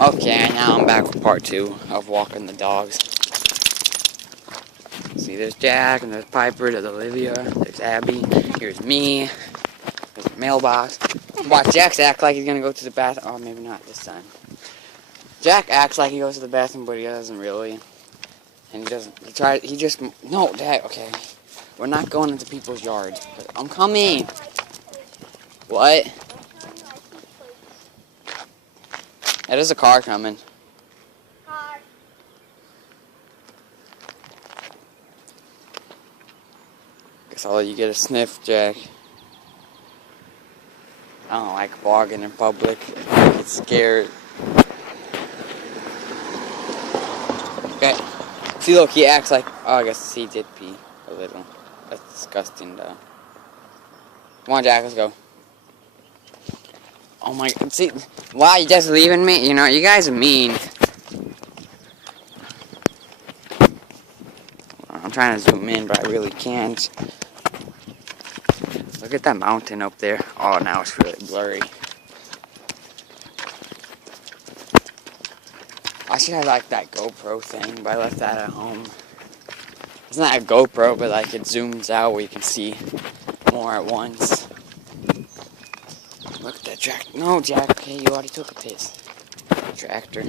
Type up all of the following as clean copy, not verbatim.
Okay, now I'm back with part 2 of walking the dogs. See, there's Jack, and there's Piper, there's Olivia, there's Abby, here's me, there's the mailbox. Watch Jack act like he's gonna go to the bathroom. Oh, maybe not this time. Jack acts like he goes to the bathroom, but he doesn't really. And he doesn't, no, Jack, okay. We're not going into people's yards. I'm coming. What? Yeah, there's a car coming. Car. Guess I'll let you get a sniff, Jack. I don't like walking in public. I get scared. Okay. See, look, he acts like... Oh, I guess he did pee a little. That's disgusting, though. Come on, Jack, let's go. Oh my... See, why are you just leaving me? You know, you guys are mean. I'm trying to zoom in, but I really can't. Look at that mountain up there. Oh, now it's really blurry. I should have like that GoPro thing, but I left that at home. It's not a GoPro, but like it zooms out where you can see more at once. Look at that tractor. No, Jack, okay, you already took a piss. Tractor.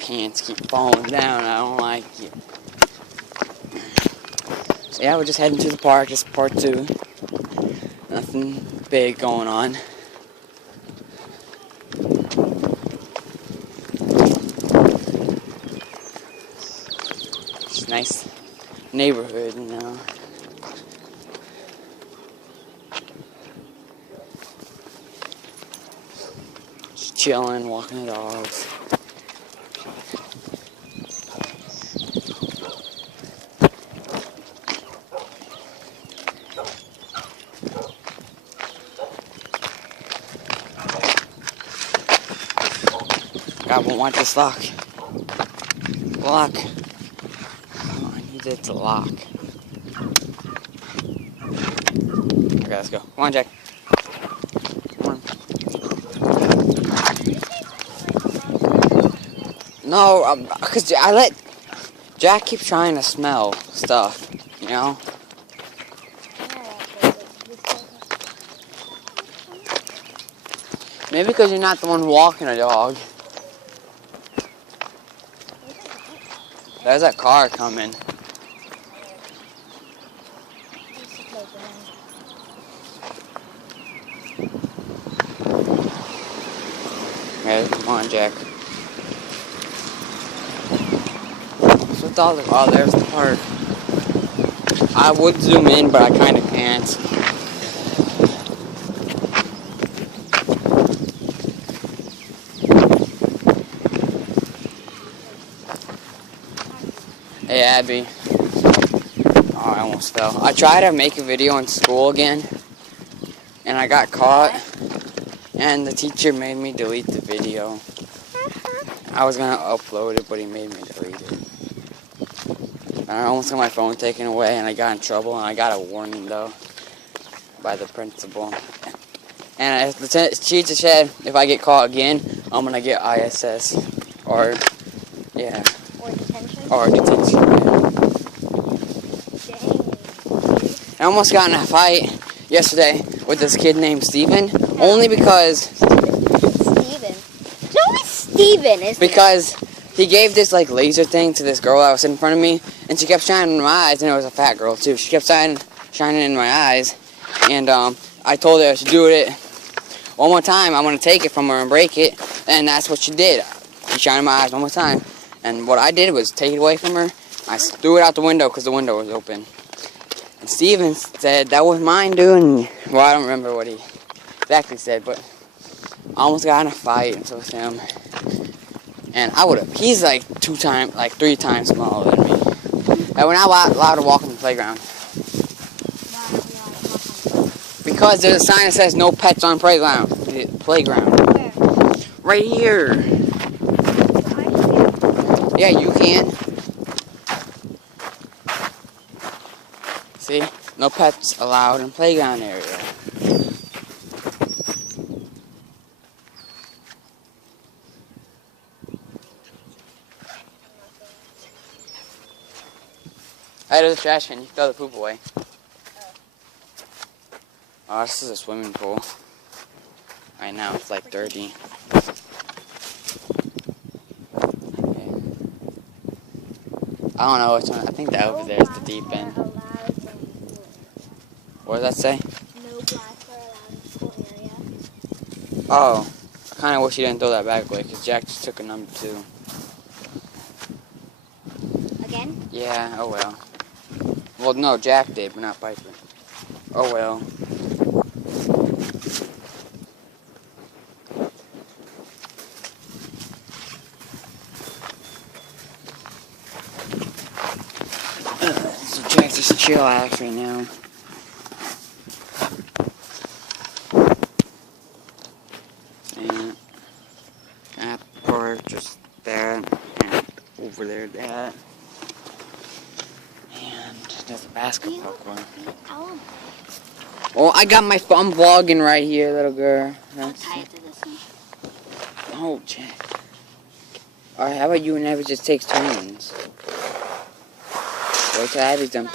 Pants keep falling down. I don't like it. So yeah, we're just heading to the park. Just part 2. Nothing big going on. It's a nice neighborhood, you know. Just chilling, walking the dogs. God won't want this lock. Lock. Oh, I need it to lock. Okay, let's go. Come on, Jack. Come on. No, because I let Jack keep trying to smell stuff, you know? Maybe because you're not the one walking a dog. There's a car coming. Okay, come on, Jack. What's with all the... Oh, there's the park. I would zoom in, but I kind of can't. Hey, Abby. Oh, I almost fell. I tried to make a video in school again, and I got caught, and the teacher made me delete the video. I was going to upload it, but he made me delete it. And I almost got my phone taken away, and I got in trouble, and I got a warning, though, by the principal. And the teacher said, if I get caught again, I'm going to get ISS, or, yeah. Or detention. I almost got in a fight yesterday with this kid named Steven. Only because... Steven. No, it's Steven, isn't it? Because he gave this, like, laser thing to this girl that was sitting in front of me. And she kept shining in my eyes. And it was a fat girl, too. She kept shining in my eyes. And I told her to do it one more time. I'm going to take it from her and break it. And that's what she did. She shined in my eyes one more time. And what I did was take it away from her. I threw it out the window because the window was open. And Steven said, that was mine, dude. And, well, I don't remember what he exactly said, but I almost got in a fight with him. And I would have, he's like 3 times smaller than me. And we're not allowed to walk on the playground. Because there's a sign that says no pets on playground. Where? Right here. Yeah, you can. See? No pets allowed in playground area. Hey, there's a trash can. You can throw the poop away. Oh, this is a swimming pool. Right now, it's like dirty. Okay. I don't know which one. I think that over there is the deep end. What does that say? No blacks are allowed in school area. Oh, I kind of wish you didn't throw that back away because Jack just took a number 2. Again? Yeah, oh well. Well, no, Jack did, but not Piper. Oh well. So Jack's just chill out right now. And that part just that, and over there that. And there's a basketball court. Oh, I got my phone vlogging right here, little girl. That's oh, Jack. Alright, how about you and Abby just take turns? Wait till Abby's done.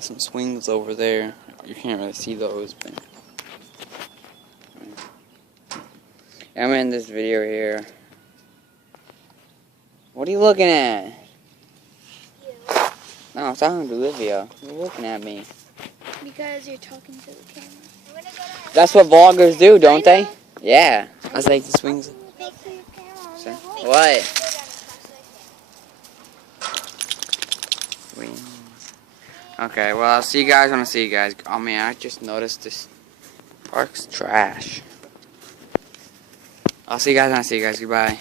Some swings over there. You can't really see those, but I'm in this video here. What are you looking at? You. No, I'm talking to Olivia. You're looking at me. Because you're talking to the camera. That's what vloggers do, don't they? Yeah. I was like, the swings. So, what? Swings. Okay, well, I'll see you guys when I see you guys. Oh, man, I just noticed this park's trash. I'll see you guys when I see you guys. Goodbye.